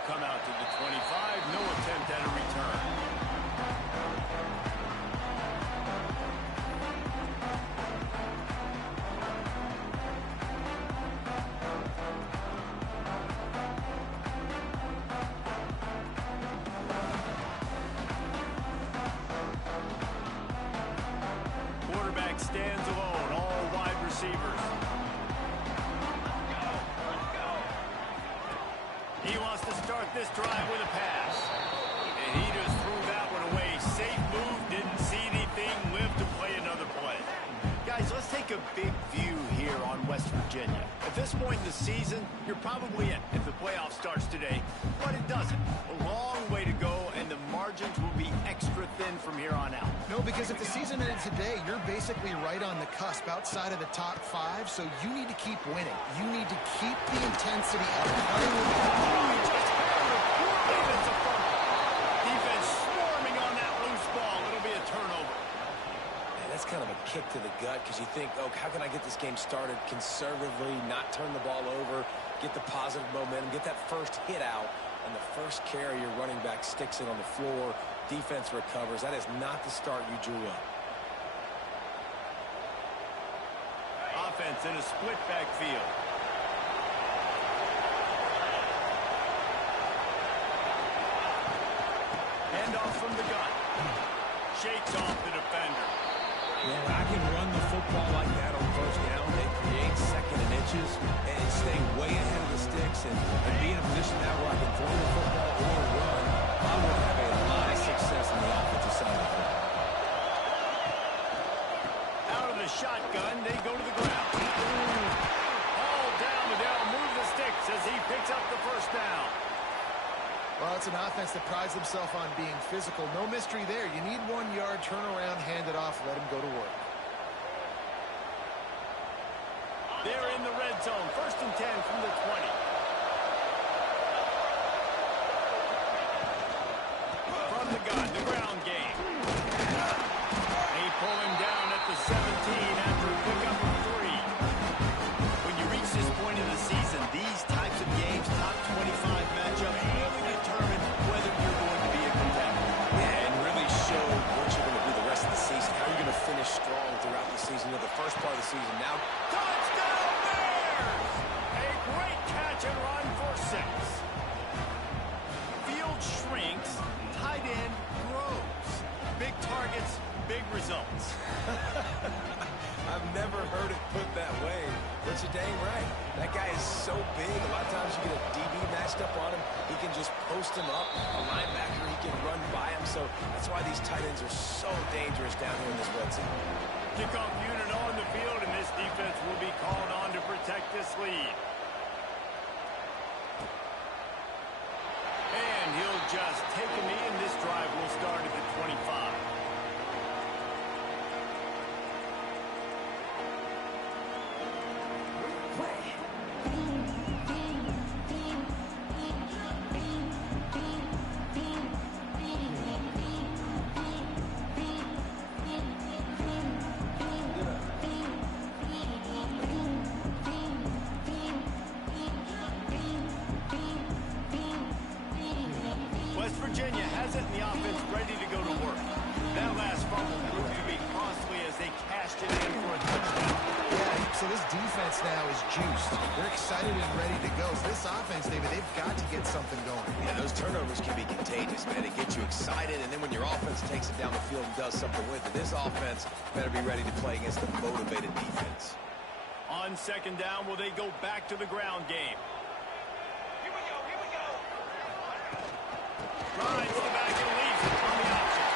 will come out to the 25. No attempt at a return. Stands alone, all wide receivers. He wants to start this drive with a pass. And he just threw that one away. Safe move, didn't see anything, lived to play another play. Guys, let's take a big view here on West Virginia. At this point in the season, you're probably in if the playoff starts today, but it doesn't. A long way to go, and the margins will be extra thin from here on out. No, because if the season ended today, you're basically right on the cusp outside of the top 5, so you need to keep winning. You need to keep the intensity up. Defense swarming on that loose ball. It'll be a turnover. That's kind of a kick to the gut because you think, oh, how can I get this game started conservatively, not turn the ball over, get the positive momentum, get that first hit out, and the first carry your running back sticks it on the floor, defense recovers. That is not the start you drew up. Offense in a split backfield. Handoff from the gun. Shakes off the defender. When I can run the football like that on first down, they create second and inches and stay way ahead of the sticks and be in a position now where I can throw the football or run. I would have a lot of success on the offensive side of the ball. Out of the shotgun, they go to the ground. All down, but they'll move the sticks as he picks up the first down. Well, it's an offense that prides themselves on being physical. No mystery there. You need 1 yard, turn around, hand it off, let him go to work. They're in the red zone. 1st and 10 from the 20. From the gun, the ground game. They pull him down at the 17 after a pickup of 3. When you reach this point in the season, these types of games, top 25 matchups, really determine whether you're going to be a contender. Yeah, and really show what you're going to do the rest of the season. How you're going to finish strong throughout the season, or the first part of the season. Now, touchdown Bears! A great catch and run for 6. Field shrinks, tight end grows. Big targets, big results. I've never heard it put that way, but you're dang right. That guy is so big. A lot of times you get a DB matched up on him. He can just post him up. A linebacker, he can run by him. So that's why these tight ends are so dangerous down here in this red zone. Kickoff unit on the field, and this defense will be called on to protect this lead. And he'll just take a knee, and this drive will start at the 25. Virginia has it, and the offense ready to go to work. That last fumble proved to be costly as they cashed it in for a touchdown. Yeah, so this defense now is juiced. They're excited and ready to go. So this offense, David, they've got to get something going. Yeah, those turnovers can be contagious, man. It gets you excited, and then when your offense takes it down the field and does something with it, this offense better be ready to play against a motivated defense. On 2nd down, will they go back to the ground game? Drives the back and leaves it from the option.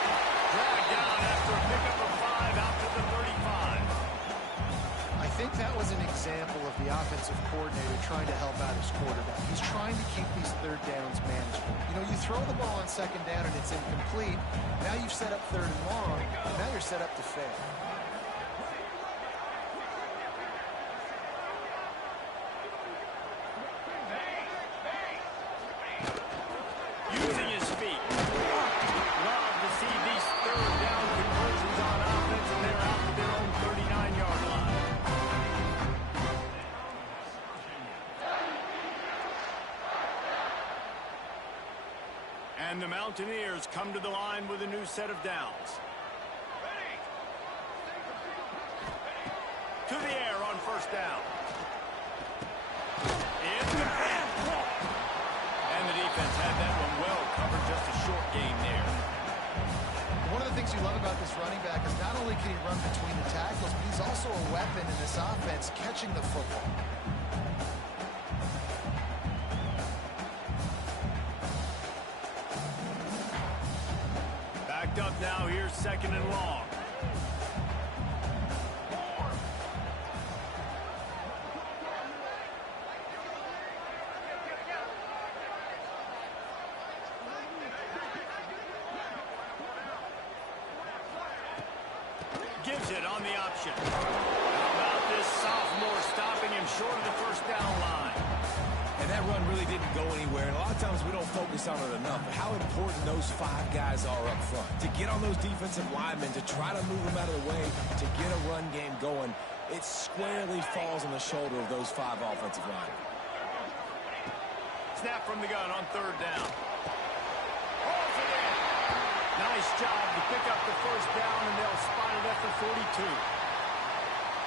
Dragged down after a pickup of 5 out to the 35. I think that was an example of the offensive coordinator trying to help out his quarterback. He's trying to keep these 3rd downs manageable. You know, you throw the ball on 2nd down and it's incomplete. Now you've set up 3rd and long, and now you're set up to fail. Using his feet. Love to see these 3rd down conversions on offense, and they're out to their own 39-yard line. Mountaineers come to the line with a new set of downs. To the air on first down. And the defense had that one well covered, just a short gain there. One of the things you love about this running back is not only can he run between the tackles, but he's also a weapon in this offense catching the football. Backed up now, here's second and long. Gives it on the option. How about this sophomore stopping him short of the first down line? And that run really didn't go anywhere. And a lot of times we don't focus on it enough. But how important those 5 guys are up front. To get on those defensive linemen, to try to move them out of the way, to get a run game going, it squarely falls on the shoulder of those 5 offensive linemen. Snap from the gun on third down. Nice job to pick up the first down, and they'll spot it at the 42.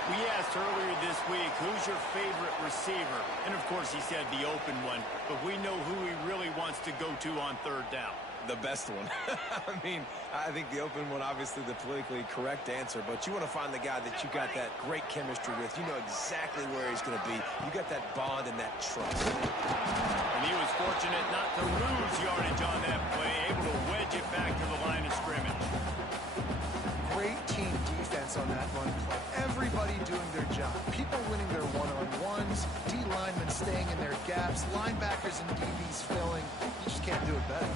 We asked earlier this week, who's your favorite receiver? And, of course, he said the open one, but we know who he really wants to go to on third down. The best one. I mean, I think the open one, obviously the politically correct answer, but you want to find the guy that you got that great chemistry with. You know exactly where he's going to be. You got that bond and that trust. And he was fortunate not to lose yardage on that play, able to wedge it back to the line of scrimmage. Great team defense on that run play. Everybody doing their job. People winning their one-on-ones, D-linemen staying in their gaps, linebackers and DBs filling. You just can't do it better.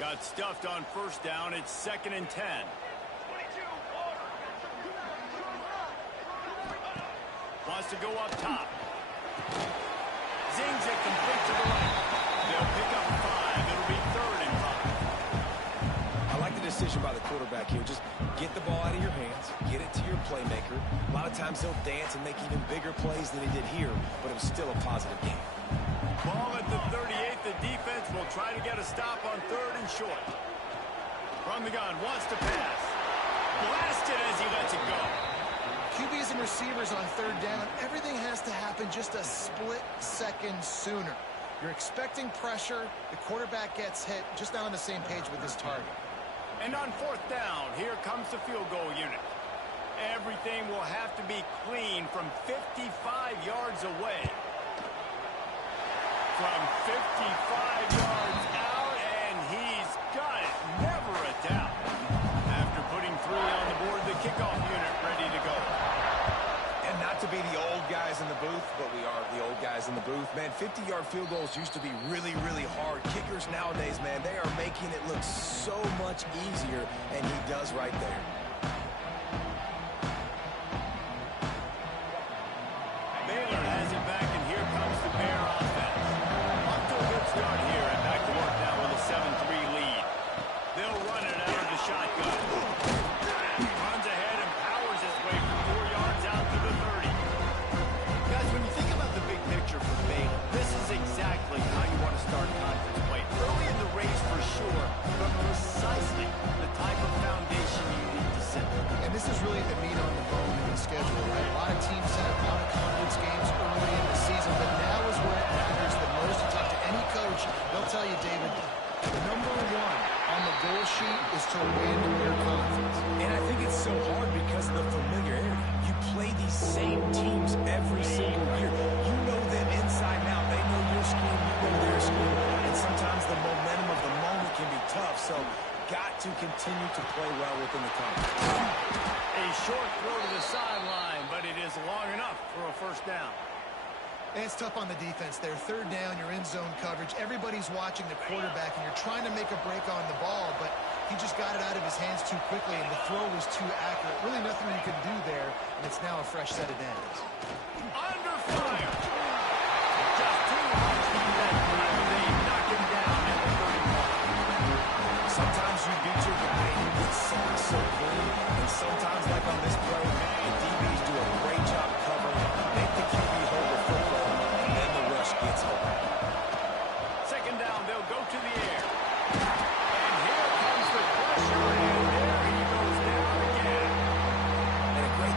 Got stuffed on first down. It's second and 10. Wants to go up top. Zings it complete to the right. They'll pick up 5. It'll be third and 5. I like the decision by the quarterback here. Just get the ball out of your hands, get it to your playmaker. A lot of times he'll dance and make even bigger plays than he did here, but it was still a positive game. Ball at the 38. The defense will try to get a stop on third and short. From the gun, wants to pass. Blasted as he lets it go. QBs and receivers on third down, everything has to happen just a split second sooner. You're expecting pressure, the quarterback gets hit, just not on the same page with his target. And on fourth down, here comes the field goal unit. Everything will have to be clean from 55 yards away. From 55 yards out, and he's got it. Never a doubt. After putting 3 on the board, the kickoff unit ready to go. And not to be the old guys in the booth, but we are the old guys in the booth. Man, 50-yard field goals used to be really, really hard. Kickers nowadays, man, they are making it look so much easier, and he does right there. Baylor has it back, and here comes the Bear offense. Up to a good start here, and back to work now with a 7-3 lead. They'll run it out of the shotgun. Runs ahead and powers his way for 4 yards out to the 30. Guys, when you think about the big picture for Baylor, this is exactly how you want to start conference play. Early in the race for sure, but precisely the type of foundation you need to set. And this is really the meat on the bone in the schedule, right? A lot of teams have non-conference games early in the season, but now is where it matters the most. You talk to any coach, they'll tell you, David, number 1 on the goal sheet is to win your conference. And I think it's so hard because of the familiarity. You play these same teams every single year. You know them inside and out. They know your scheme, you know their scheme. And sometimes the momentum of the moment can be tough. So got to continue to play well within the conference. A short throw to the sideline, but it is long enough for a first down. And it's tough on the defense there. Third down, you're in zone coverage. Everybody's watching the quarterback, and you're trying to make a break on the ball, but he just got it out of his hands too quickly, and the throw was too accurate. Really nothing you can do there, and it's now a fresh set of downs. Under fire. Just 2 runs on that play. They knock him down at the 31. Sometimes you beat your guy and you get sacked so clean, and sometimes, like on this play, the DBs do a great job covering, make the QB hold the football, and then the rush gets home. Second down, they'll go to the air.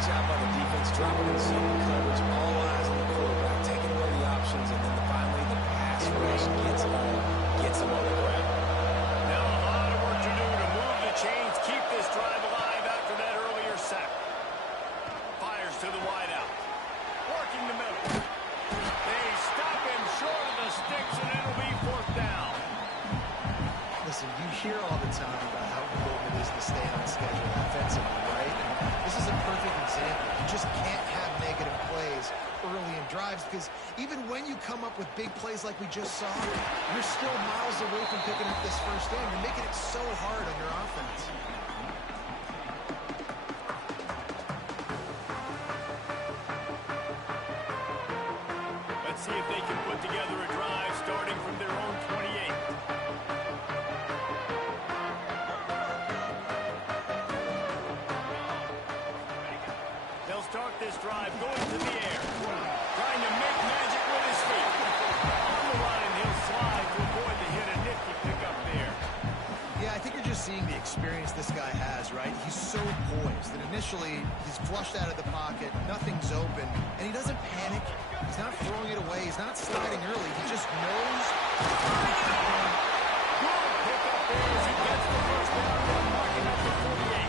job by the defense, dropping in zone coverage, all eyes on the quarterback, taking away the options, and then finally the pass rush gets him on the ground. Now a lot of work to do to move the chains, keep this drive alive after that earlier sack. Fires to the wideout. Working the middle. They stop him short of the sticks, and it'll be fourth down. Listen, you hear all the time about how important it is to stay on schedule offensively, right? And this is a perfect example. You just can't have negative plays early in drives because even when you come up with big plays like we just saw, you're still miles away from picking up this first down. You're making it so hard on your offense. Let's see if they can put together a drive starting from their own 28. They'll start this drive going to the air. Trying to make magic with his feet. On the line, he'll slide to avoid the hit. A nifty pickup there. Yeah, I think you're just seeing the experience this guy has, right? He's so poised that initially he's flushed out of the pocket, nothing's open, and he doesn't panic. He's not throwing it away. He's not sliding early. He just knows. Good pickup there as he gets the first down. They'll mark him at the 48.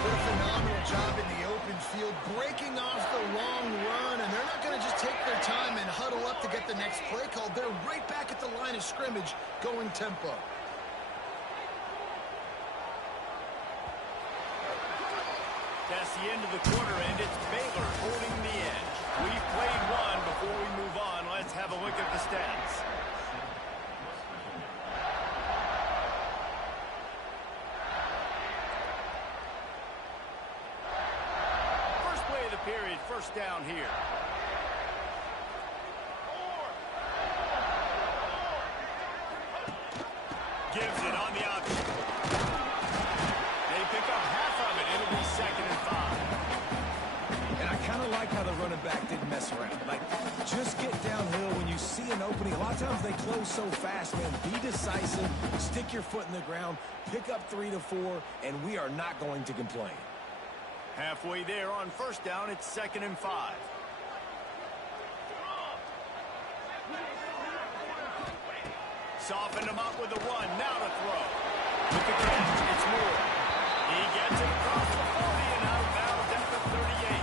Did a phenomenal job in the open field, breaking off the long run, and they're not going to just take their time and huddle up to get the next play called. They're right back at the line of scrimmage, going tempo. That's the end of the quarter, and it's Baylor holding the edge. We've played one. Before we move on, let's have a look at the stats. First play of the period, first down here. Gives it on the option. They pick up half of it. It'll be 2nd and 5. And I kind of like how the running back didn't mess around. Like, just get downhill when you see an opening. A lot of times they close so fast, man. Be decisive, stick your foot in the ground, pick up 3 to 4, and we are not going to complain. Halfway there on first down, it's 2nd and 5. Soften him up with the 1. Now to throw. With the catch, it's Moore. He gets it across the 40 and outbound at the 38.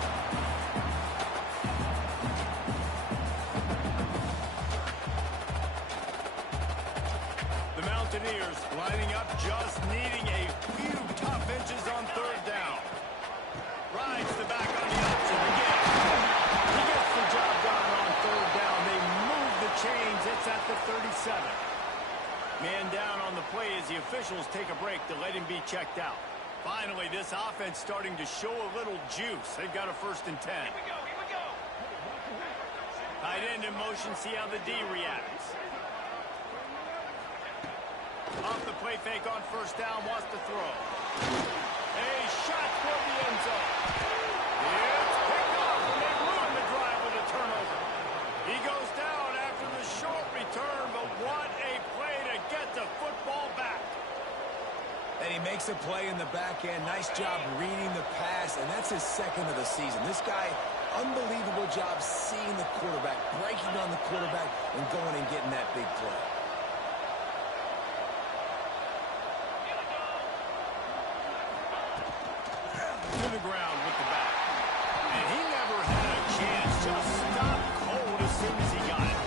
The Mountaineers lining up, just needing a few top inches on third down. Rides the back on the option again. He gets the job done on third down. They move the chains. It's at the 37. Man down on the play as the officials take a break to let him be checked out. Finally, this offense starting to show a little juice. They've got a 1st and 10. Here we go. Tight end in motion, see how the D reacts. Off the play fake on first down, wants to throw. A shot for the end zone. It's picked off, and they ruin the drive with a turnover. He goes down after the short return, but what a play to get the football back. And he makes a play in the back end. Nice job reading the pass, and that's his 2nd of the season. This guy, unbelievable job seeing the quarterback, breaking on the quarterback, and going and getting that big play. To the ground with the back. And he never had a chance. Just stopped cold as soon as he got it.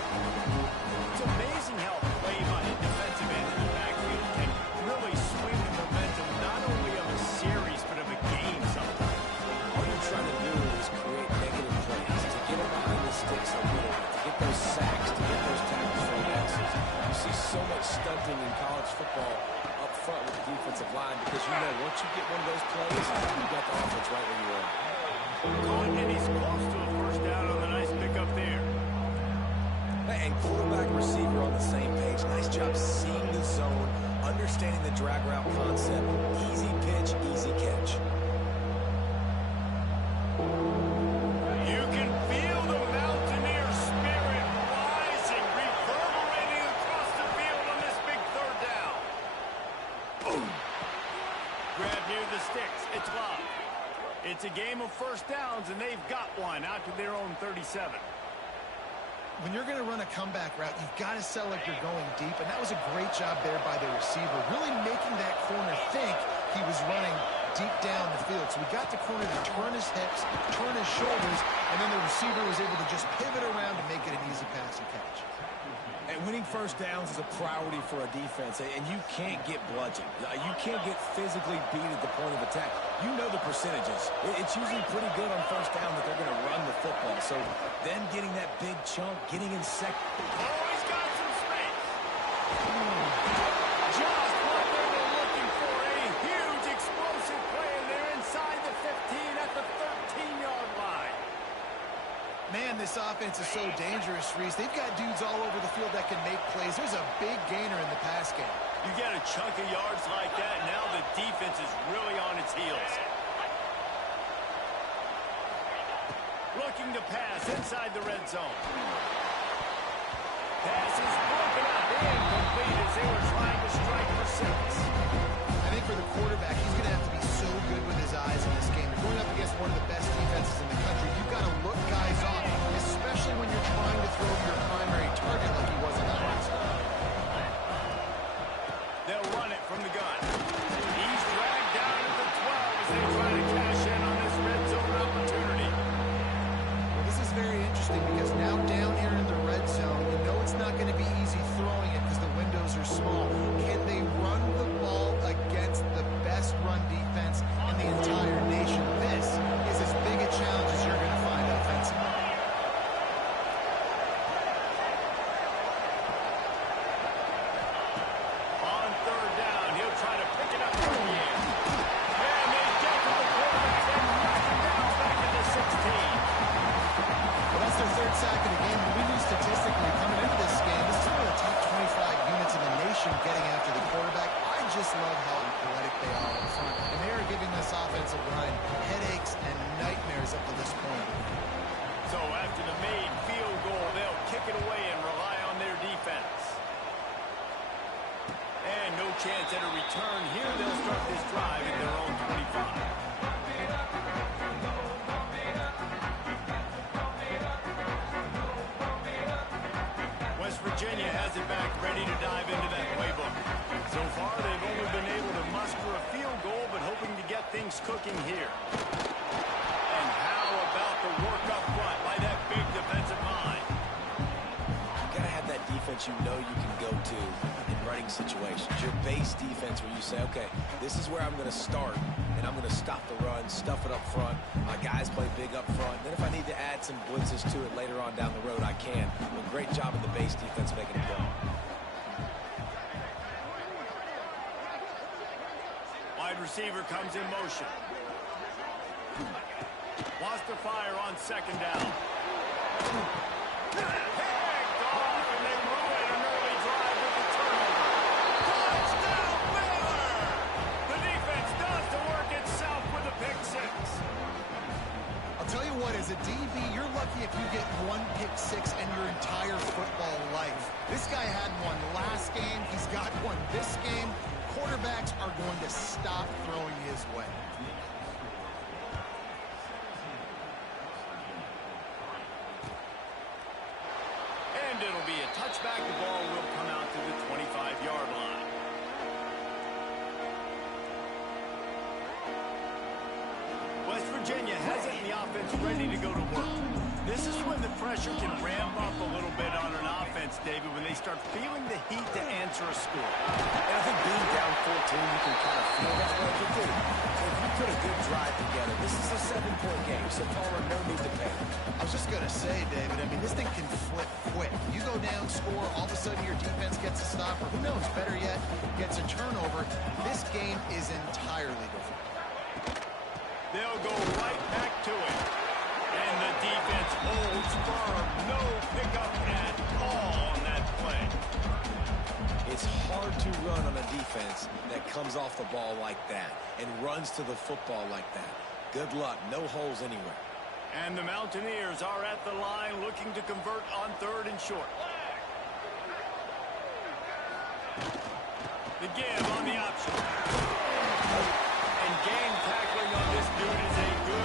It's amazing how play by a defensive end in the backfield can really swing the momentum not only of a series but of a game sometimes. All you're trying to do is create negative plays, to get them behind the sticks a little bit, to get those sacks, to get those tackles for losses. You see so much stunting in college football up front with the defensive line because you know once you get one of those plays, you got the offense right where you are. Caught, and he's close to a first down on the nice pickup there. And quarterback and receiver on the same page. Nice job seeing the zone, understanding the drag route concept. Easy pitch, easy catch. You can feel the Mountaineer spirit rising, reverberating across the field on this big third down. Boom. Grab near the sticks. It's Love. It's a game of first downs, and they've got one out to their own 37. When you're going to run a comeback route, you've got to sell like you're going deep, and that was a great job there by the receiver, really making that corner think he was running deep down the field. So we got the corner to turn his hips, turn his shoulders, and then the receiver was able to just pivot around to make it an easy pass and catch. And winning first downs is a priority for a defense, and you can't get bludgeoned. You can't get physically beat at the point of attack. You know the percentages. It's usually pretty good on first down that they're going to run the football. So then getting that big chunk, getting in second. Always got some space. Just what they were looking for. A huge explosive play, and they're inside the 15 at the 13-yard line. Man, this offense is so dangerous, Reese. They've got dudes all over the field that can make plays. There's a big gainer in the pass game. You get a chunk of yards like that, now the defense is really on its heels. Looking to pass inside the red zone. Pass is broken up, incomplete as they were trying to strike for 6. I think for the quarterback, he's going to have to be so good with his eyes in this game. Going up against one of the best defenses in the country, you've got to look guys off, especially when you're trying to throw your primary target like he was in that last one. They'll run it from the gun. He's dragged down at the 12 as they try to cash in on this red zone opportunity. Well, this is very interesting because now down here in the red zone, you know it's not going to be easy throwing it because the windows are small. Can they run the ball against the best run defense in the entire nation? This is as big a challenge as you're going to find offensively. On third down, he'll try to pick it up from the air. And they get to the quarterback and knock him down back into 16. Well, that's their third sack of the game. And we knew statistically coming into this game, this is one of the top 25 units in the nation getting after the quarterback. I just love how athletic they are in front. And they are giving this offensive line headaches and nightmares up to this point. So after the made field goal, they'll kick it away and rely on their defense. And no chance at a return here. They'll start this drive at their own 25. West Virginia has it back, ready to dive into that playbook. So far, they've only been able to muster a field goal, but hoping to get things cooking here. And how about the work up front by that big defensive line? You got to have that defense you know you can go to in running situations. Your base defense where you say, okay, this is where I'm going to start, and I'm going to stop the run, stuff it up front. My guys play big up front. Then if I need to add some blitzes to it later on down the road, I can. But great job of the base defense making it go. Wide receiver comes in motion. Wants to fire on second down. Picked off, and they ruin an early drive with the turnover. Touchdown, Baylor! The defense does the work itself with a pick 6. I'll tell you what, as a DB, you're lucky if you get one pick 6 in your entire football life. This guy had one last game. He's got one this game. Quarterbacks are going to stop throwing his way. And it'll be a touchback. The ball will come out to the 25-yard line. West Virginia has it in the offense ready to go to work. This is when the pressure can ramp up a little bit on an offense, David, when they start feeling the heat to answer a score. And I think being down 14, you can kind of feel that way. If you put a good drive together, this is a 7-point game, so Palmer, no need to panic. I was just going to say, David, I mean, this thing can flip quick. You go down, score, all of a sudden your defense gets a stop, or who knows, better yet, gets a turnover. This game is entirely different. They'll go right back to it. And the defense holds firm. No pickup at all on that play. It's hard to run on a defense that comes off the ball like that and runs to the football like that. Good luck. No holes anywhere. And the Mountaineers are at the line looking to convert on third and short. The give on the option. And game tackling on this dude is a good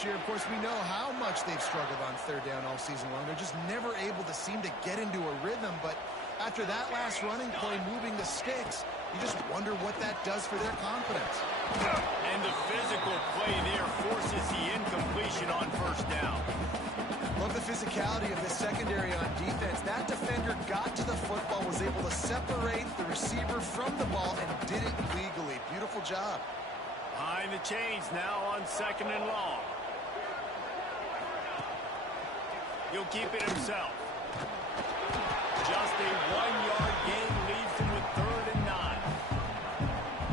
this year. Of course, we know how much they've struggled on third down all season long. They're just never able to seem to get into a rhythm. But after that last running play, moving the sticks, you just wonder what that does for their confidence. And the physical play there forces the incompletion on first down. Love the physicality of this secondary on defense. That defender got to the football, was able to separate the receiver from the ball, and did it legally. Beautiful job. Behind the chains now on 2nd and long. He'll keep it himself. Just a 1-yard gain leaves him with 3rd and 9.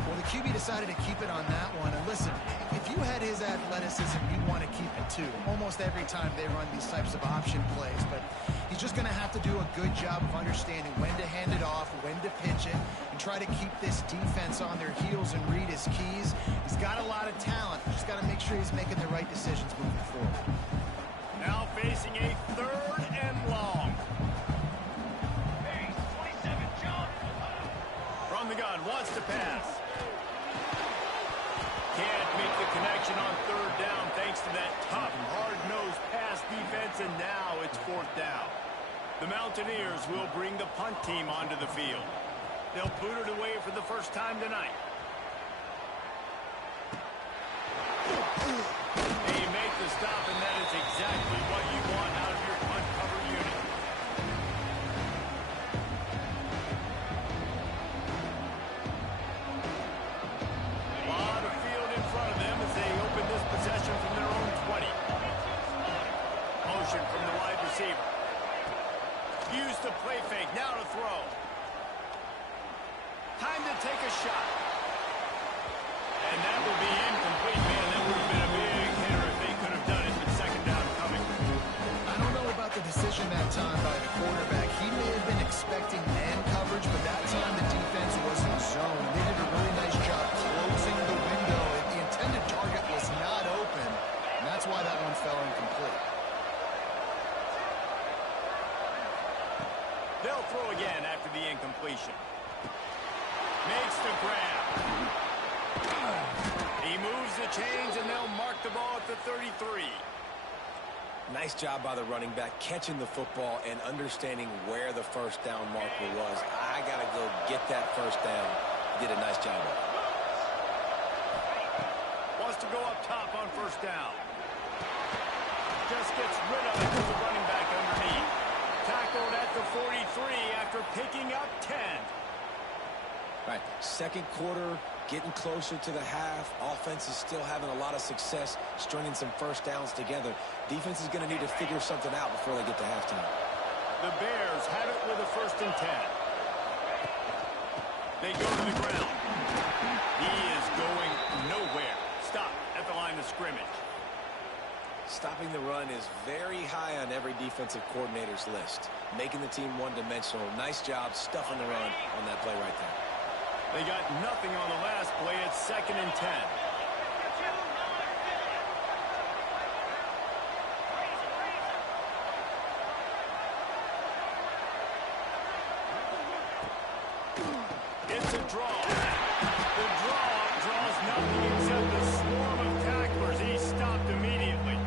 Well, the QB decided to keep it on that one. And listen, if you had his athleticism, you'd want to keep it too. Almost every time they run these types of option plays. But he's just going to have to do a good job of understanding when to hand it off, when to pitch it, and try to keep this defense on their heels and read his keys. He's got a lot of talent. Just got to make sure he's making the right decisions moving forward. Now facing a 3rd and long. From the gun, wants to pass. Can't make the connection on 3rd down thanks to that tough, hard-nosed pass defense, and now it's 4th down. The Mountaineers will bring the punt team onto the field. They'll boot it away for the first time tonight. They make the stop, and that is exactly what you want out of your punt cover unit. A lot of field in front of them as they open this possession from their own 20. Motion from the wide receiver. Use the play fake, now to throw. Time to take a shot. And that will be incomplete, man. That would have been a big hitter if they could have done it with 2nd down coming. I don't know about the decision that time by the quarterback. He may have been expecting man coverage, but that time the defense was in zone. They did a really nice job closing the window. The intended target was not open, and that's why that one fell incomplete. They'll throw again after the incompletion. Makes the grab. He moves the chains, and they'll mark the ball at the 33. Nice job by the running back, catching the football and understanding where the first down marker was. I got to go get that first down. He did a nice job of it. Wants to go up top on first down. Just gets rid of it with the running back underneath. Tackled at the 43 after picking up 10. Right, 2nd quarter, getting closer to the half. Offense is still having a lot of success stringing some first downs together. Defense is going to need to figure something out before they get to halftime. The Bears have it with a 1st and 10. They go to the ground. He is going nowhere. Stop at the line of scrimmage. Stopping the run is very high on every defensive coordinator's list. Making the team one-dimensional. Nice job stuffing the run on that play right there. They got nothing on the last play. It's 2nd and 10. It's a draw. The draw draws nothing except a swarm of tacklers. He's stopped immediately.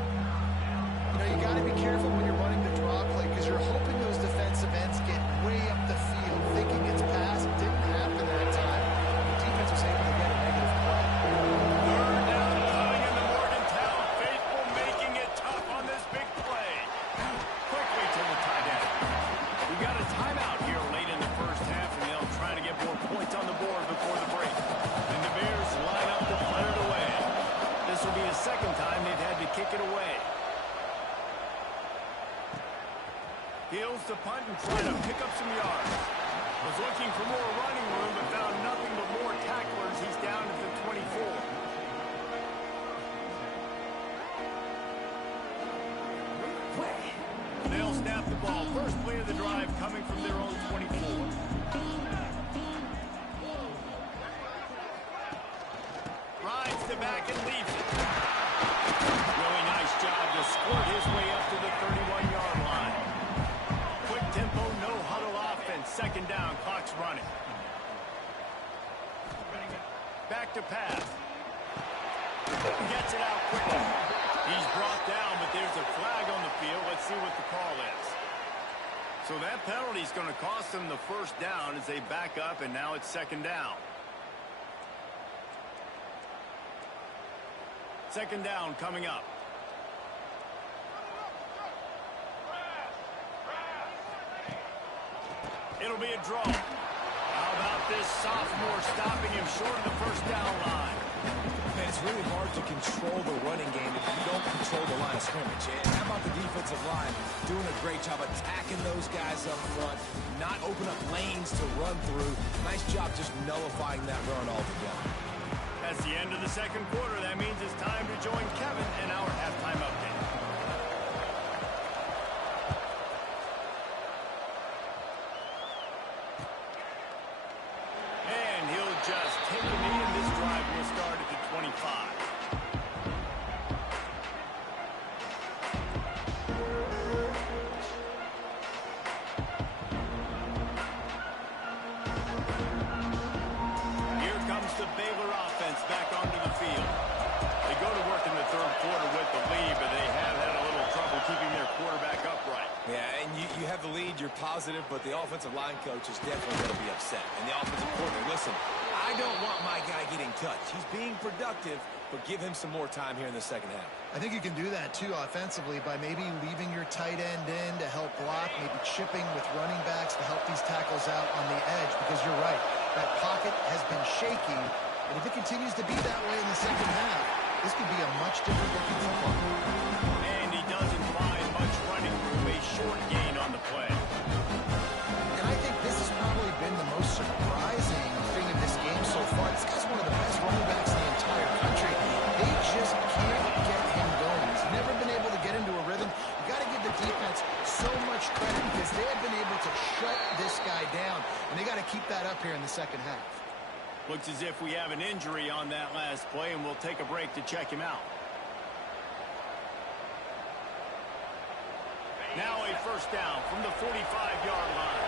You know, you got to be careful when you're running the draw play because you're hoping those defensive ends get way up the field, thinking it's passed. Didn't happen that time. The defense was able to get a negative play. 3rd down coming into Morgantown. Faithful making it tough on this big play. Quickly to the tight end. We got a timeout here late in the first half, and they'll try to get more points on the board before the break. And the Bears line up to punt it away. This will be the 2nd time they've had to kick it away. Heels to punt and try to pick up some yards. Was looking for more running room, but found nothing but more tacklers. He's down at the 24. They'll snap the ball. First play of the drive coming from their own 24. Rides the back and leaves it. Really nice job to squirt his way up to the 31-yard line. Quick tempo, no huddle offense. 2nd down, clock's running. Back to pass. Gets it out quickly. He's brought down, but there's a flag on the field. Let's see what the call is. So that penalty is going to cost them the first down as they back up, and now it's second down. Second down coming up. It'll be a draw. How about this sophomore stopping him short of the first down line? Man, it's really hard to control the running game if you don't control the line of scrimmage. And how about the defensive line doing a great job attacking those guys up front, not open up lanes to run through. Nice job just nullifying that run altogether. That's the end of the second quarter. That means it's time to join Kevin in our halftime update. And he'll just take a knee, and this drive will start at the 25. Here comes the Baylor offense back onto the field. They go to work in the third quarter with the lead, but they have had a little trouble keeping their quarterback upright. Yeah, and you have the lead, you're positive, but the offensive line coach is definitely going to be upset. And the offensive coordinator, listen, I don't want my guy getting touched. He's being productive, but give him some more time here in the second half. I think you can do that, too, offensively, by maybe leaving your tight end in to help block, maybe chipping with running backs to help these tackles out on the edge, because you're right, that pocket has been shaky, and if it continues to be that way in the second half, this could be a much different looking football. And he doesn't find much running room, a short gain on the play. And I think this has probably been the most surprising thing in this game so far. This guy's one of the best running backs in the entire country. They just can't get him going. He's never been able to get into a rhythm. You got to give the defense so much credit because they have been able to shut this guy down, and they got to keep that up here in the second half. Looks as if we have an injury on that last play, and we'll take a break to check him out. Now a first down from the 45-yard line.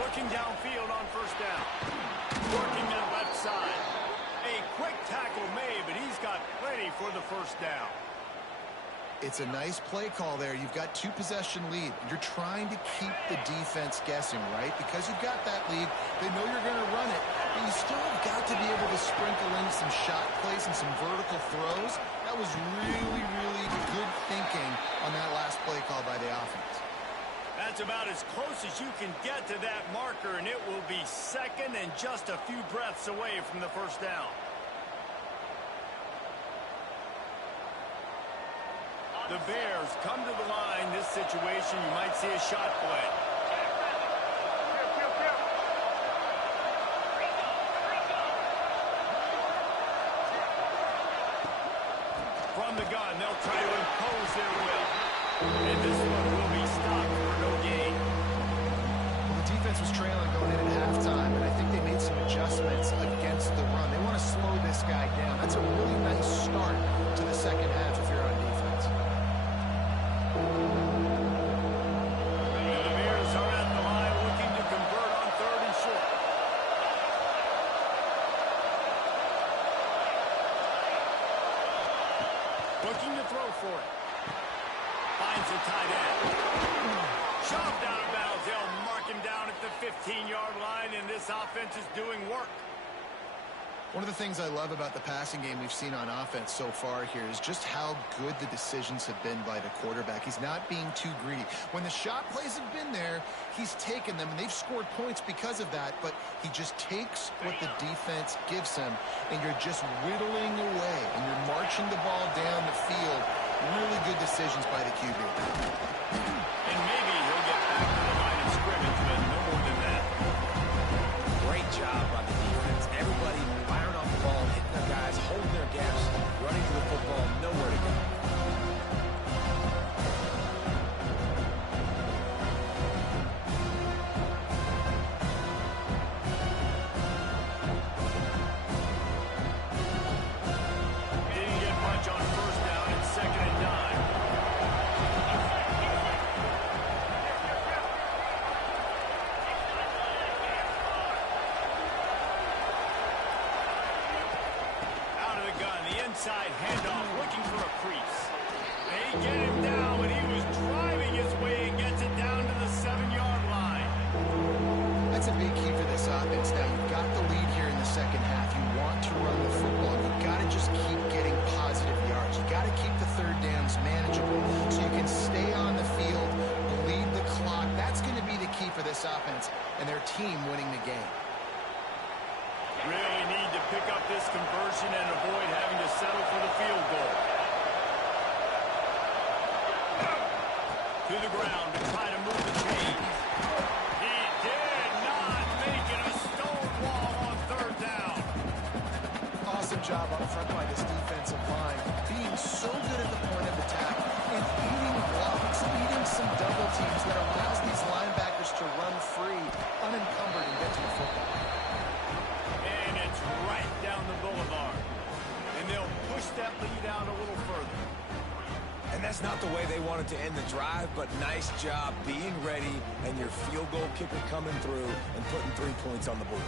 Looking downfield on first down. Working that left side. A quick tackle made, but he's got plenty for the first down. It's a nice play call there. You've got two-possession lead. You're trying to keep the defense guessing, right? Because you've got that lead, they know you're going to run it, but you still have got to be able to sprinkle in some shot plays and some vertical throws. That was really, really good thinking on that last play call by the offense. That's about as close as you can get to that marker, and it will be second and just a few breaths away from the first down. The Bears come to the line. This situation, you might see a shot play. From the gun, they'll try to impose their will. And this one will be stopped for no gain. Well, the defense was trailing going in at halftime, and I think they made some adjustments against the run. They want to slow this guy down. That's a really nice start to the second half if you're on defense. And the Bears are at the line looking to convert on third and short. Looking to throw for it. Finds the tight end. Shoved out of bounds. They'll mark him down at the 15-yard line, and this offense is doing work. One of the things I love about the passing game we've seen on offense so far here is just how good the decisions have been by the quarterback. He's not being too greedy. When the shot plays have been there, he's taken them, and they've scored points because of that, but he just takes what the defense gives him, and you're just whittling away, and you're marching the ball down the field. Really good decisions by the QB. And maybe he'll get back to the line of scrimmage, but no more than that. Great job by the defense. Everybody firing off the ball, hitting their guys, holding their gaps, running to the football, nowhere to go. Didn't get much on first down and second and 9. side handoff, looking for a crease. They get him down when he was driving his way and gets it down to the 7-yard line. That's a big key for this offense. Now, you've got the lead here in the second half. You want to run the football. You've got to just keep getting positive yards. You've got to keep the third downs manageable so you can stay on the field, bleed the clock. That's going to be the key for this offense and their team winning the game. Really need to pick up this conversion and avoid having to settle for the field goal. To the ground to try to move the chains. He did not make it a stone wall on third down. Awesome job up front by this defensive line, being so good at the point of attack and eating blocks, eating some double teams that allows these linebackers to run free, unencumbered, and get to the football. And it's right down the boulevard. And they'll push that lead out a little further. And that's not the way they wanted to end the drive, but nice job being ready and your field goal kicker coming through and putting 3 points on the board.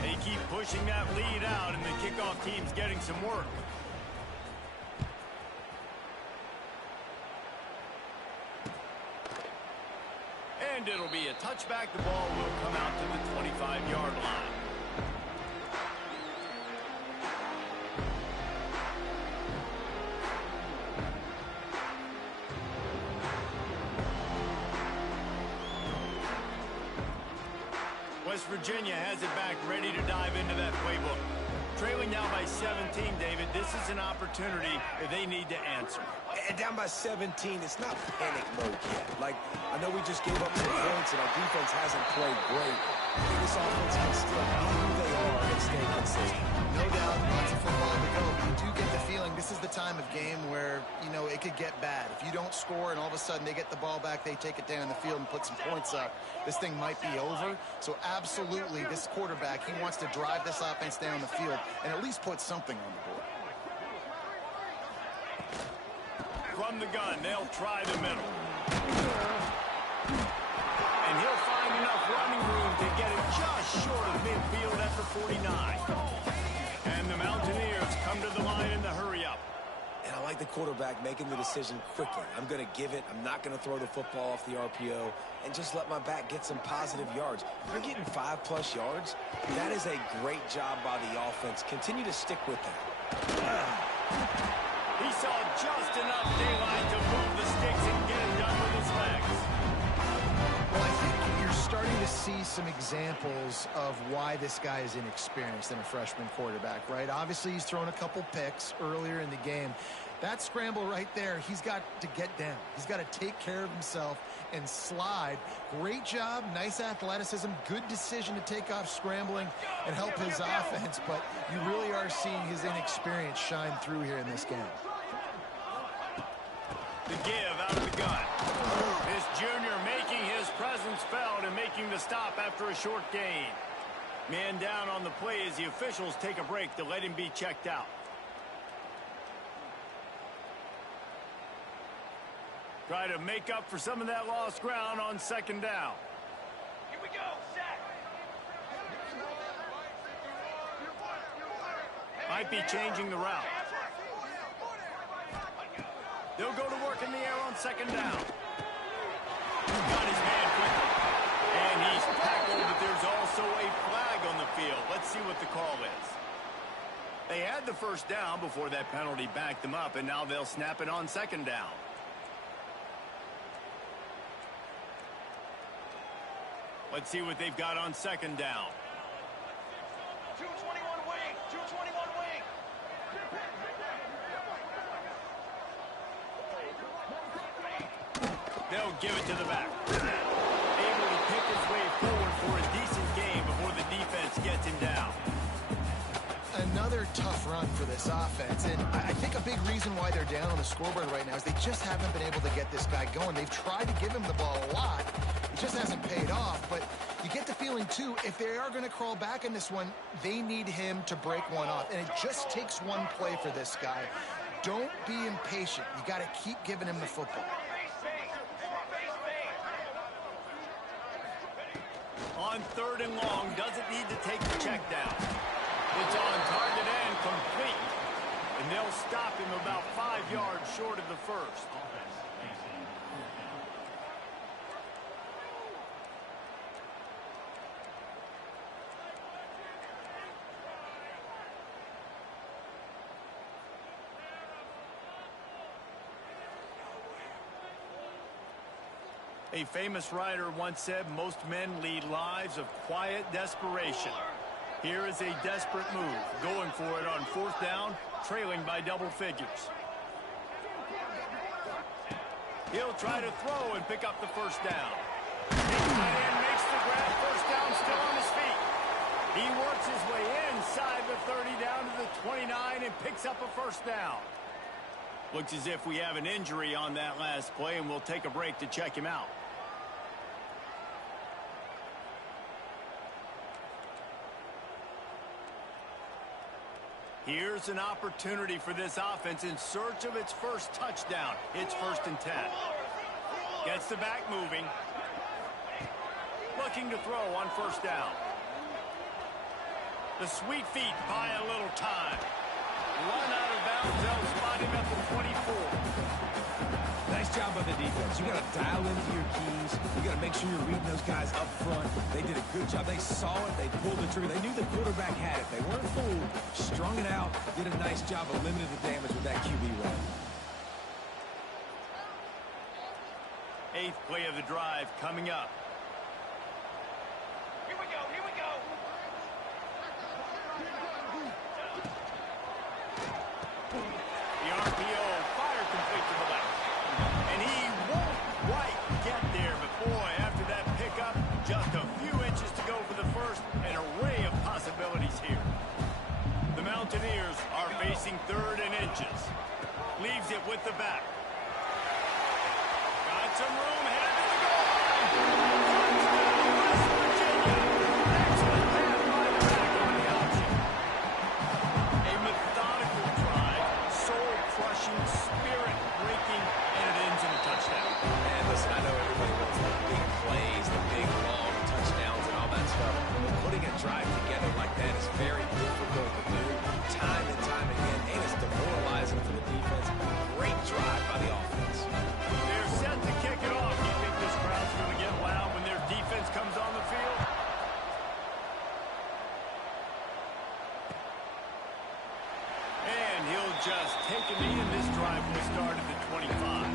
They keep pushing that lead out, and the kickoff team's getting some work. And it'll be a touchback. The ball will come out to the 25-yard line. West Virginia has it back, ready to dive into that playbook. Trailing now by 17, David. This is an opportunity that they need to answer. And down by 17, it's not panic mode yet. Like, I know we just gave up some points and our defense hasn't played great. I think this offense can still be who they are and stay consistent. No doubt, lots of football to go, but you do get the feeling this is the time of game where, you know, it could get bad. If you don't score and all of a sudden they get the ball back, they take it down the field and put some points up, this thing might be over. So absolutely, this quarterback, he wants to drive this offense down the field and at least put something on the board. From the gun, they'll try the middle. And he'll find enough running room to get it just short of midfield at the 49. And the Mountaineers come to the line in the hurry-up. And I like the quarterback making the decision quickly. I'm going to give it. I'm not going to throw the football off the RPO and just let my back get some positive yards. If you're getting 5+ yards, that is a great job by the offense. Continue to stick with that. He saw just enough daylight to move the sticks and get it done with his legs. Well, I think you're starting to see some examples of why this guy is inexperienced in a freshman quarterback, right? Obviously, he's thrown a couple picks earlier in the game. That scramble right there, he's got to get down. He's got to take care of himself and slide. Great job, nice athleticism, good decision to take off scrambling and help his offense, but you really are seeing his inexperience shine through here in this game. The give out of the gun. This junior making his presence felt and making the stop after a short gain. Man down on the play as the officials take a break to let him be checked out. Try to make up for some of that lost ground on second down. Here we go, set. Might be changing the route. They'll go to work in the air on second down. Got his man quickly. And he's tackled, but there's also a flag on the field. Let's see what the call is. They had the first down before that penalty backed them up, and now they'll snap it on second down. Let's see what they've got on second down. 221 wing, 221 wing. They'll give it to the back. Able to pick his way forward for a decent game before the defense gets him down. Another tough run for this offense, and I think a big reason why they're down on the scoreboard right now is they just haven't been able to get this guy going. They've tried to give him the ball a lot. It just hasn't paid off, but you get the feeling, too, if they are going to crawl back in this one, they need him to break one off, and it just takes one play for this guy. Don't be impatient. You got to keep giving him the football. On third and long, doesn't need to take the check down. It's on target and complete. And they'll stop him about 5 yards short of the first. A famous writer once said most men lead lives of quiet desperation. Here is a desperate move, going for it on 4th down, trailing by double figures. He'll try to throw and pick up the first down. Big tight end makes the grab, first down, still on his feet. He works his way inside the 30 down to the 29 and picks up a first down. Looks as if we have an injury on that last play, and we'll take a break to check him out. Here's an opportunity for this offense in search of its first touchdown. It's 1st and 10. Gets the back moving. Looking to throw on 1st down. The sweet feet buy a little time. Run out of bounds. They'll spot him at the 24. Nice job by the defense. You got to dial into your keys. You got to make sure you're reading those guys up front. They did a good job. They saw it. They pulled the trigger. They knew the quarterback had it. They weren't fooled. Strung it out. Did a nice job of limiting the damage with that QB run. 8th play of the drive coming up. Here we go, here we go. The RPO fire complete to the left. And he won't quite get there, but boy, after that pickup, just a few inches to go for the first. An array of possibilities here. The Mountaineers are facing 3rd and inches. Leaves it with the back. Got some room, headed to the goal line. Touchdown, West Virginia. Excellent pass by the back on the option. A methodical drive, soul-crushing, spirit-breaking, and it ends in a touchdown. And listen, I know everybody wants the big plays, the big long touchdowns and all that stuff. But putting a drive together like that is very difficult to do time and time again, and it's demoralizing for the defense. Great drive by the offense. They're set to kick it off. You think this crowd's going to get loud when their defense comes on the field? And he'll just take a knee, and this drive will start at the 25.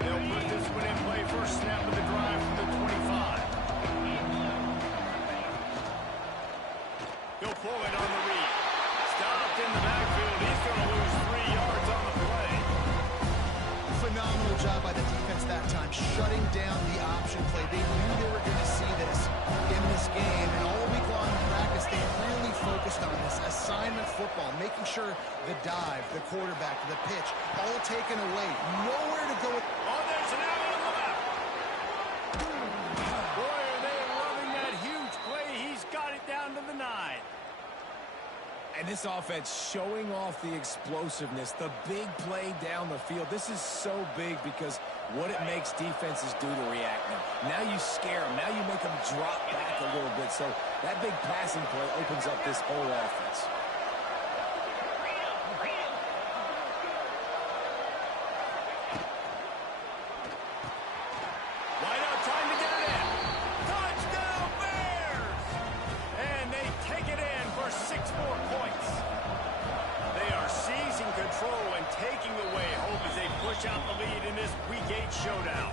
They'll put this one in play, first snap of the drive from the 25. He'll pull it on the read. Stopped in the backfield. He's going to lose 3 yards on the play. Phenomenal job by the defense that time, shutting down the option play. They knew they were going to see this in this game, and all week long in practice, they really focused on this assignment football, making sure the dive, the quarterback, the pitch, all taken away. Nowhere to go. Oh, there's an out on the left. Boy, are they loving that huge play. He's got it down to the 9. And this offense showing off the explosiveness, the big play down the field. This is so big because what it makes defenses do to react now. Now you scare them. Now you make them drop back a little bit. So that big passing play opens up this whole offense. Wide out, trying to get it in. Touchdown, Bears! And they take it in for 6 more points. They are seizing control and taking away hope as they push out the lead in this Week 8 showdown.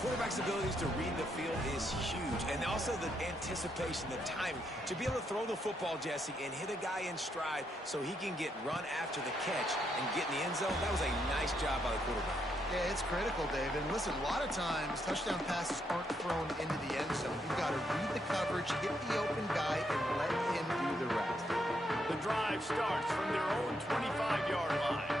Quarterback's abilities to read the field is huge, and also the anticipation, the timing. To be able to throw the football, Jesse, and hit a guy in stride so he can get run after the catch and get in the end zone, that was a nice job by the quarterback. Yeah, it's critical, David. And listen, a lot of times, touchdown passes aren't thrown into the end zone. You've got to read the coverage, hit the open guy, and let him do the rest. The drive starts from their own 25-yard line.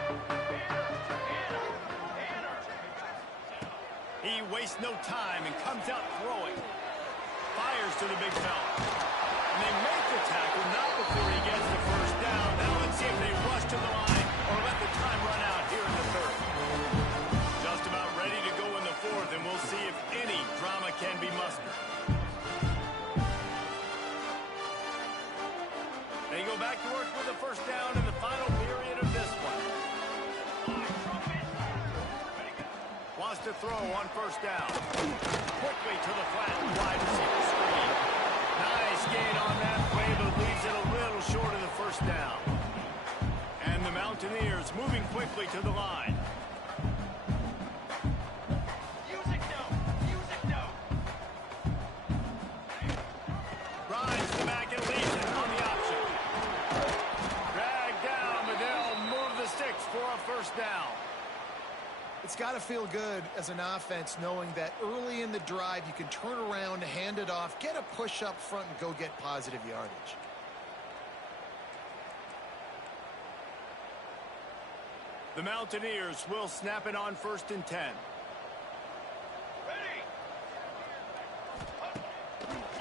He wastes no time and comes out throwing. Fires to the big fella. And they make the tackle, not before he gets the first down. Now let's see if they rush to the line or let the time run out here on first down. Quickly to the flat wide receiver screen. Nice gain on that play, but leaves it a little short of the first down. And the Mountaineers moving quickly to the line. Music note. Music note. Rides the back and leaves it on the option. Dragged down, but they'll move the sticks for a first down. It's got to feel good as an offense knowing that early in the drive you can turn around, hand it off, get a push up front, and go get positive yardage. The Mountaineers will snap it on 1st and 10. Ready.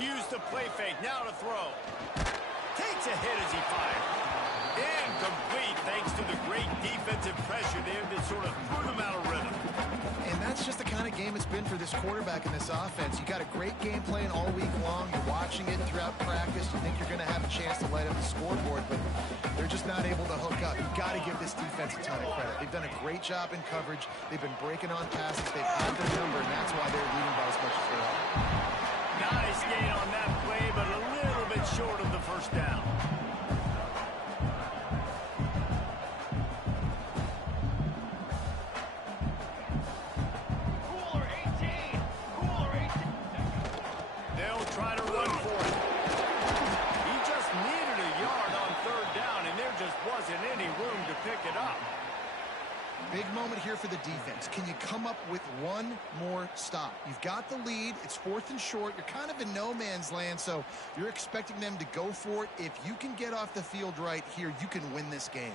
Use the play fake, now to throw. Takes a hit as he fires. Incomplete thanks to the great defensive pressure there that sort of threw them out of rhythm. And that's just the kind of game it's been for this quarterback in this offense. You got a great game plan all week long. You're watching it throughout practice. You think you're going to have a chance to light up the scoreboard, but they're just not able to hook up. You've got to give this defense a ton of credit. They've done a great job in coverage. They've been breaking on passes. They've had their number, and that's why they're leading by as much as they are. Nice gain on that play, but a little bit short of the first down. Cooler 18. Cooler 18. They'll try to run for it. He just needed a yard on 3rd down, and there just wasn't any room to pick it up. Big moment here for the defense. Can you come up with one more stop? You've got the lead. It's 4th and short. You're kind of in no man's land, so you're expecting them to go for it. If you can get off the field right here, you can win this game.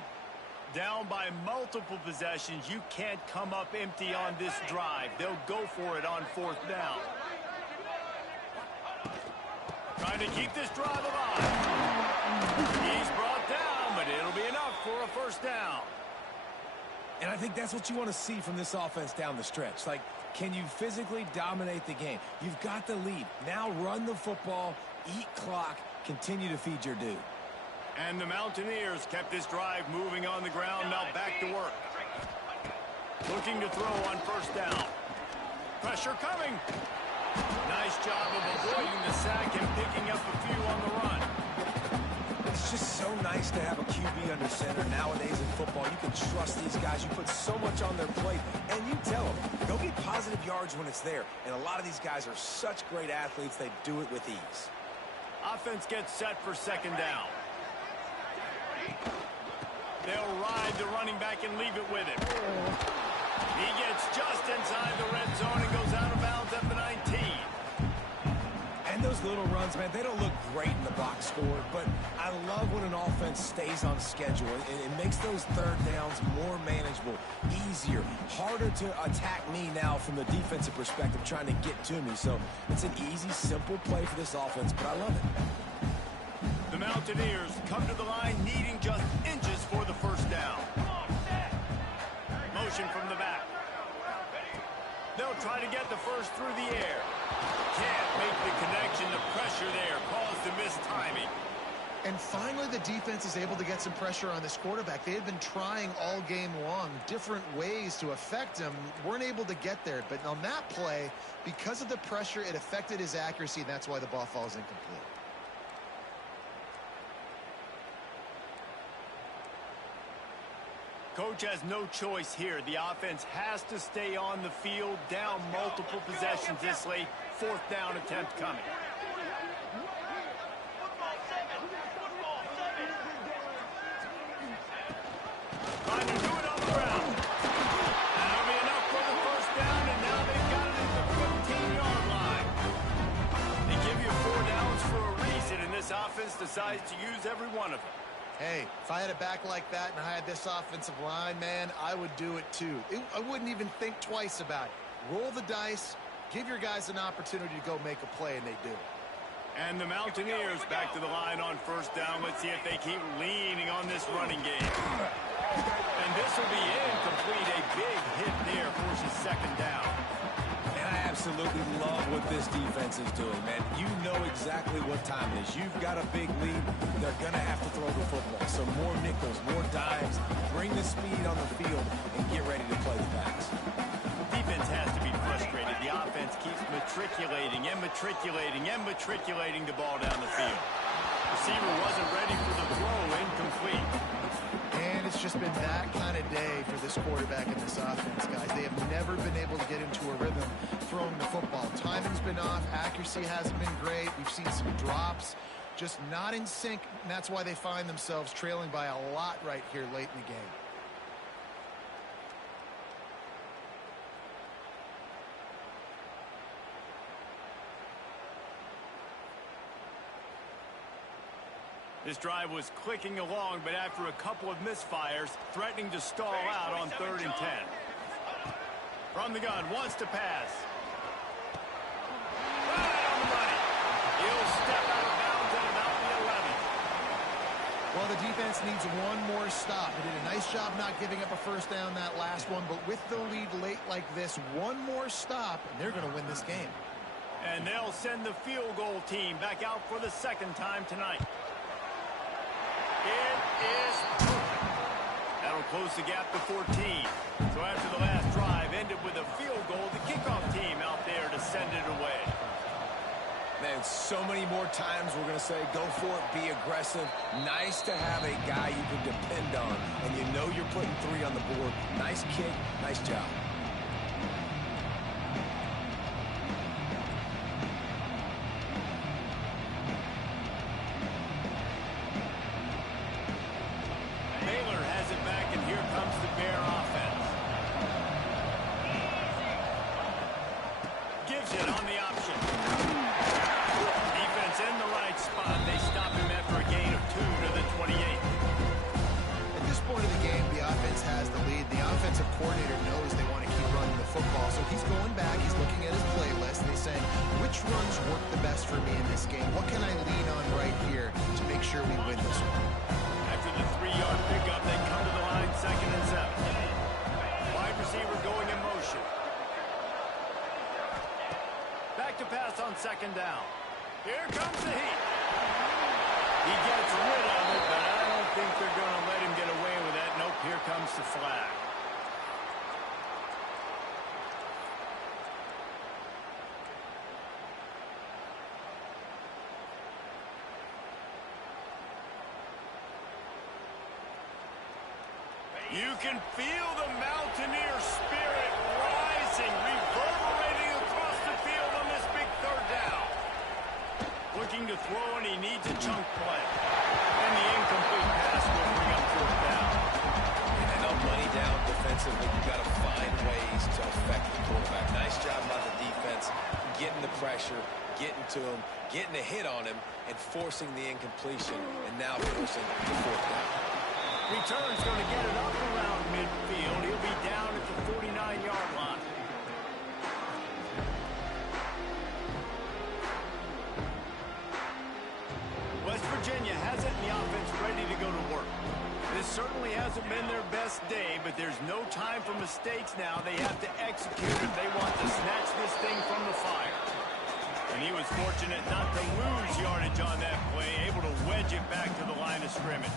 Down by multiple possessions, you can't come up empty on this drive. They'll go for it on 4th down. Trying to keep this drive alive. He's brought down, but it'll be enough for a first down. And I think that's what you want to see from this offense down the stretch. Like, can you physically dominate the game? You've got the lead. Now run the football, eat clock, continue to feed your dude. And the Mountaineers kept this drive moving on the ground. Now back to work. Looking to throw on first down. Pressure coming. Nice job of avoiding the sack and picking up a few on the run. It's just so nice to have a QB under center nowadays in football. You can trust these guys. You put so much on their plate, and you tell them, go get positive yards when it's there. And a lot of these guys are such great athletes, they do it with ease. Offense gets set for 2nd down. They'll ride the running back and leave it with him. He gets just inside the red zone and goes out of bounds at the 19. And those little runs, man, they don't look great in the box score, but I love when an offense stays on schedule. It makes those 3rd downs more manageable, easier, harder to attack me now from the defensive perspective trying to get to me. So it's an easy, simple play for this offense, but I love it. The Mountaineers come to the line needing just inches for the first down. Motion from the back. They'll try to get the first through the air. Can't make the connection. The pressure there caused the missed timing. And finally, the defense is able to get some pressure on this quarterback. They had been trying all game long, different ways to affect him. Weren't able to get there. But on that play, because of the pressure, it affected his accuracy, and that's why the ball falls incomplete. Coach has no choice here. The offense has to stay on the field, down multiple possessions this late. 4th down attempt coming. Football 7. Football 7. Trying to do it on the ground. That'll be enough for the first down, and now they've got it at the 15-yard line. They give you 4 downs for a reason, and this offense decides to use every one of them. Hey, if I had a back like that and I had this offensive line, man, I would do it too. I wouldn't even think twice about it. Roll the dice, give your guys an opportunity to go make a play, and they do. And the Mountaineers back to the line on first down. Let's see if they keep leaning on this running game. And this will be incomplete. A big hit there forces 2nd down. And I absolutely love what this defense is doing, man. You know exactly what time it is. You've got a big lead. They're going to have to throw the football. So more nickels, more dimes, bring the speed on the field, and get ready to play the pass. Defense has to be frustrated offense keeps matriculating and matriculating and matriculating the ball down the field. Receiver wasn't ready for the throw, incomplete. And it's just been that kind of day for this quarterback and this offense, guys. They have never been able to get into a rhythm throwing the football. Timing's been off. Accuracy hasn't been great. We've seen some drops. Just not in sync, and that's why they find themselves trailing by a lot right here late in the game. This drive was clicking along, but after a couple of misfires, threatening to stall out on 3rd and 10. From the gun, wants to pass. Right on the money. He'll step out of bounds at about the 11. Well, the defense needs one more stop. They did a nice job not giving up a first down that last one, but with the lead late like this, one more stop, and they're going to win this game. And they'll send the field goal team back out for the second time tonight. It is perfect. That'll close the gap to 14. So after the last drive ended with a field goal, the kickoff team out there to send it away. Man, so many more times we're going to say, go for it, be aggressive. Nice to have a guy you can depend on, and you know you're putting 3 on the board. Nice kick, nice job. Baylor has it back, and here comes the Bear offense. Gives it on the option. Defense in the right spot. They stop him after a gain of 2 to the 28. At this point of the game, the offense has the lead. The offensive coordinator knows they want to keep running the football, so he's going back. He's looking at his playlist, and he's saying, which runs work the best for me in this game? What can I lean on right here to make sure we win this one? After the 3-yard pickup, they come to the line, 2nd and 7. Wide receiver going in motion. Back to pass on 2nd down. Here comes the heat. He gets rid of it, but I don't think they're going to let him get away with that. Nope, here comes the flag. You can feel the Mountaineer spirit rising, reverberating across the field on this big 3rd down. Looking to throw, and he needs a chunk play. And the incomplete pass will bring up 4th down. And no money down defensively. You've got to find ways to affect the quarterback. Nice job by the defense, getting the pressure, getting to him, getting a hit on him, and forcing the incompletion, and now forcing the 4th down. Return's going to get it up around midfield. He'll be down at the 49-yard line. West Virginia has it, and the offense ready to go to work. This certainly hasn't been their best day, but there's no time for mistakes now. They have to execute if they want to snatch this thing from the fire. And he was fortunate not to lose yardage on that play, able to wedge it back to the line of scrimmage.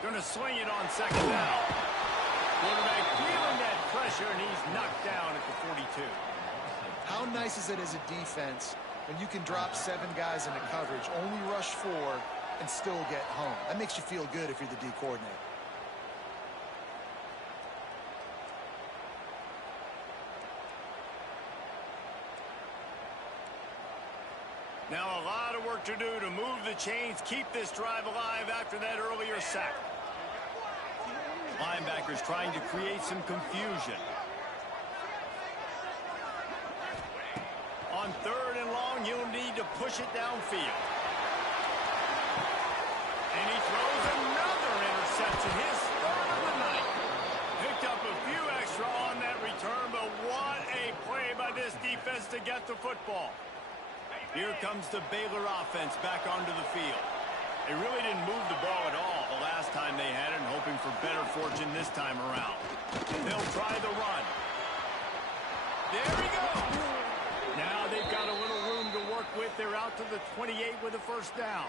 Going to swing it on 2nd down. Quarterback feeling that pressure, and he's knocked down at the 42. How nice is it as a defense when you can drop 7 guys into coverage, only rush 4, and still get home? That makes you feel good if you're the D coordinator. Now a lot of work to do to move the chains, keep this drive alive after that earlier sack. Linebackers trying to create some confusion. On 3rd and long, you'll need to push it downfield. And he throws another interception, his 3rd of the night. Picked up a few extra on that return, but what a play by this defense to get the football. Here comes the Baylor offense back onto the field. They really didn't move the ball at all the last time they had it, and hoping for better fortune this time around. They'll try the run. There he goes. Now they've got a little room to work with. They're out to the 28 with a 1st down.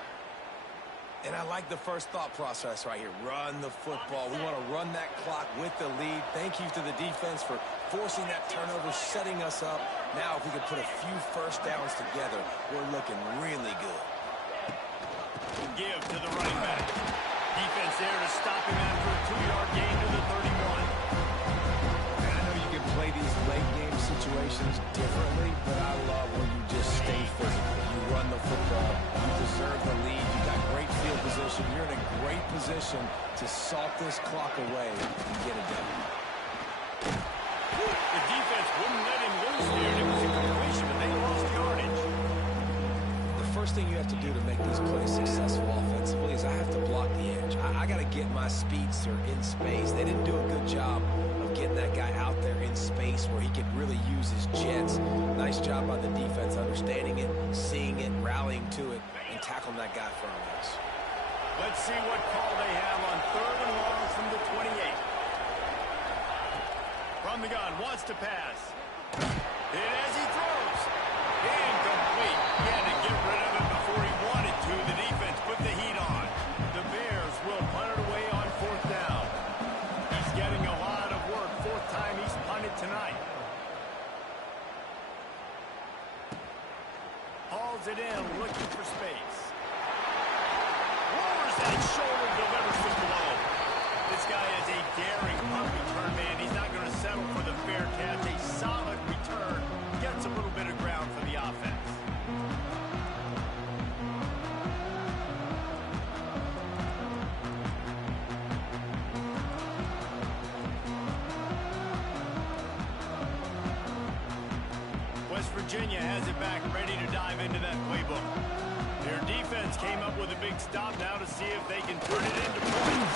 And I like the first thought process right here. Run the football. We want to run that clock with the lead. Thank you to the defense for forcing that turnover, setting us up. Now if we could put a few first downs together, we're looking really good. Give to the running back. Defense there to stop him after a 2-yard gain to the 31. And I know you can play these late game situations differently, but I love when you just stay physical. You run the football. You deserve the lead. You got great field position. You're in a great position to salt this clock away and get it done. The defense wouldn't let him loose there. It was a completion, but they lost yardage. The first thing you have to do to make these plays successful offensively is I have to block the edge. I got to get my speedster in space. They didn't do a good job of getting that guy out there in space where he could really use his jets. Nice job by the defense understanding it, seeing it, rallying to it, and tackling that guy from us. Let's see what call they have on 3rd and long from the 28. From the gun, wants to pass. And as he throws, incomplete. He had to get rid of it before he wanted to. The defense put the heat on. The Bears will punt it away on 4th down. He's getting a lot of work. 4th time he's punted tonight. Hauls it in, looking for space. Lowers that shoulder, delivers the blow. This guy is a daring punt return man. He's not going to settle for the fair catch. A solid return. Gets a little bit of ground for the offense. West Virginia has it back, ready to dive into that playbook. Their defense came up with a big stop now to see if they can turn it into points.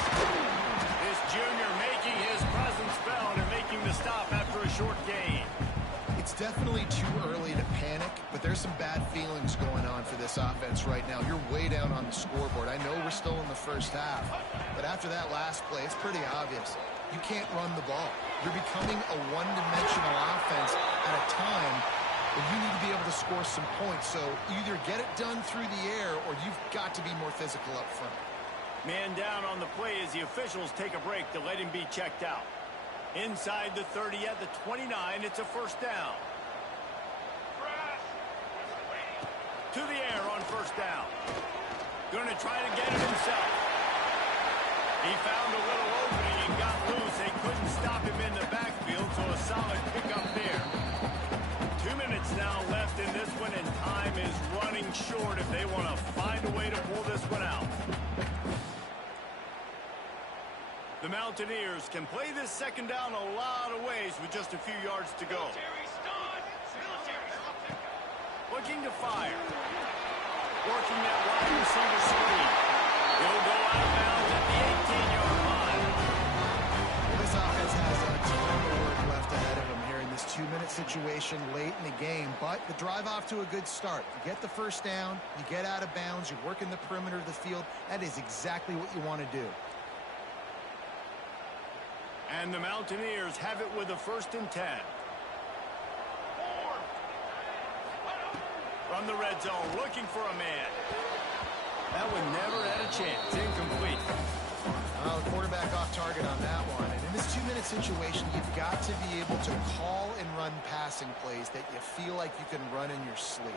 This junior making his presence felt and making the stop after a short gain. It's definitely too early to panic, but there's some bad feelings going on for this offense right now. You're way down on the scoreboard. I know we're still in the first half, but after that last play, it's pretty obvious. You can't run the ball. You're becoming a one-dimensional offense at a time when you need to be able to score some points. So either get it done through the air or you've got to be more physical up front. Man down on the play as the officials take a break to let him be checked out. Inside the 30 at the 29, it's a 1st down. To the air on 1st down. Going to try to get it himself. He found a little opening and got loose. They couldn't stop him in the backfield, so a solid pickup there. 2 minutes now left in this one, and time is running short if they want to find a way to pull this one out. The Mountaineers can play this 2nd down a lot of ways with just a few yards to go. Looking to fire. Working that wide receiver screen. He'll go out of bounds at the 18-yard line. Well, this offense has a ton of work left ahead of them here in this 2-minute situation late in the game, but the drive off to a good start. You get the 1st down, you get out of bounds, you're working the perimeter of the field. That is exactly what you want to do. And the Mountaineers have it with a 1st and 10. From the red zone, looking for a man. That one never had a chance. Incomplete. Well, the quarterback off target on that one. And in this 2-minute situation, you've got to be able to call and run passing plays that you feel like you can run in your sleep.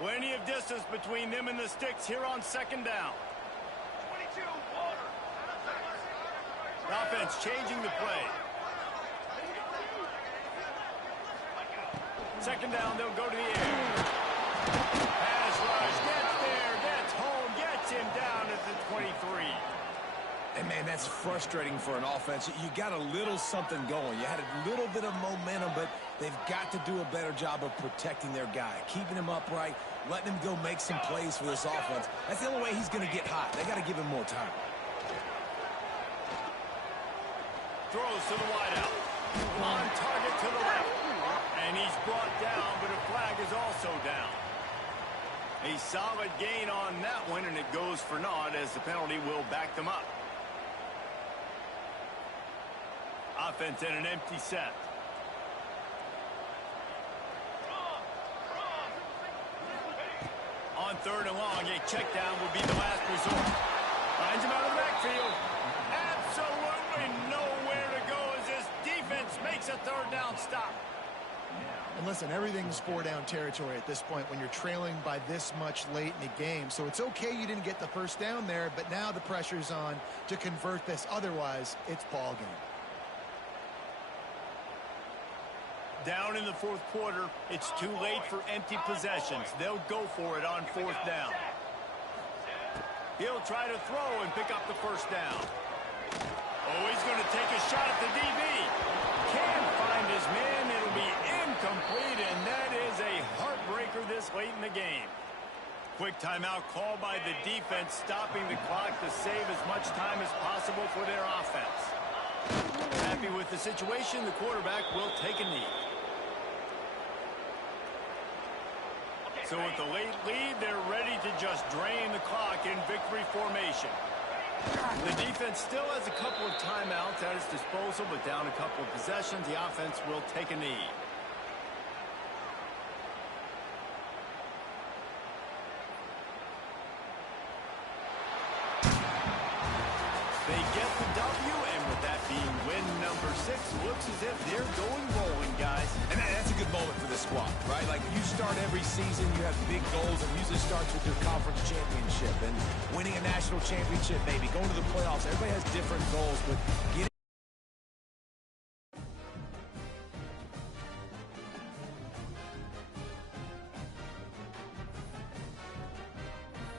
Plenty of distance between them and the sticks here on 2nd down. 22, water. Offense changing the play. 2nd down, they'll go to the air. Pass rush, gets there, gets home, gets him down at the 23. And, man, that's frustrating for an offense. You got a little something going. You had a little bit of momentum, but they've got to do a better job of protecting their guy, keeping him upright, letting him go make some plays for this offense. That's the only way he's going to get hot. They got to give him more time. Throws to the wideout. On target to the left. And he's brought down, but a flag is also down. A solid gain on that one, and it goes for naught as the penalty will back them up. offense and an empty set. On third and long, a check down would be the last resort. Finds him out of the backfield. Absolutely nowhere to go as this defense makes a third down stop. And listen, everything's four-down territory at this point when you're trailing by this much late in the game. So it's okay you didn't get the first down there, but now the pressure's on to convert this. Otherwise, it's ball game. Down in the fourth quarter, it's too late for empty possessions. They'll go for it on fourth down. He'll try to throw and pick up the first down. Oh, he's going to take a shot at the DB. Can't find his man. It'll be incomplete, and that is a heartbreaker this late in the game. Quick timeout called by the defense, stopping the clock to save as much time as possible for their offense. Happy with the situation, the quarterback will take a knee. So with the late lead, they're ready to just drain the clock in victory formation. The defense still has a couple of timeouts at its disposal, but down a couple of possessions, the offense will take a knee. They get the W, and with that being win number 6, looks as if they're going rolling, guys. And that's a good moment for this squad, right? Like, you start every season, you have big goals, and usually starts with your conference championship and winning a national championship, maybe going to the playoffs. Everybody has different goals, but getting